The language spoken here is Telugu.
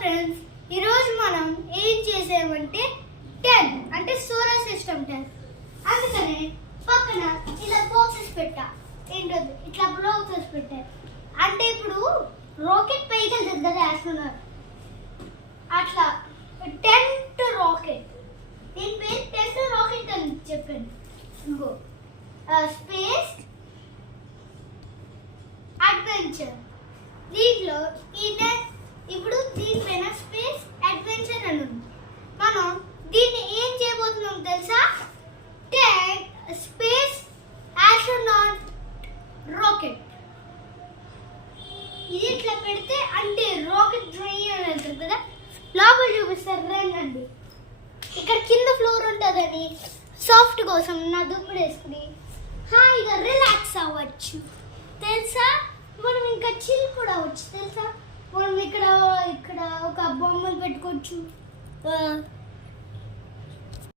ఫ్రెండ్స్, ఈరోజు మనం ఏం చేసామంటే 10 అంటే సోలార్ సిస్టమ్ 10. అందుకనే పక్కన ఇలా బాక్సెస్ పెట్టా. ఏంటది ఇట్లా బాక్సెస్ పెట్టా అంటే ఇప్పుడు రాకెట్ పైకి వెళ్తుంది కదా ఆస్ట్రోనాట్, అట్లా 10th రాకెట్. దీని పేరు 10th రాకెట్ అని చెప్పండి. ఇంకో స్పేస్ అడ్వెంచర్. దీంట్లో ఇప్పుడు దీనిపైన స్పేస్ అడ్వెంచర్ అని ఉంది. మనం దీన్ని ఏం చేయబోతున్నాం తెలుసా? Space astronaut rocket. ఇది ఇట్లా పెడితే అంటే రాకెట్ డ్రైవ్ అని అంటారు కదా, లోపల చూపిస్తారు. రండి, ఇక్కడ కింద ఫ్లోర్ ఉంటుందని సాఫ్ట్ కోసం నా దుప్పుడు వేసుకుని హాయిగా రిలాక్స్ అవ్వచ్చు తెలుసా. మనం ఇంకా చిల్ కూడా అవ్వచ్చు తెలుసా. మనం ఇక్కడ ఒక బొమ్మలు పెట్టుకోవచ్చు,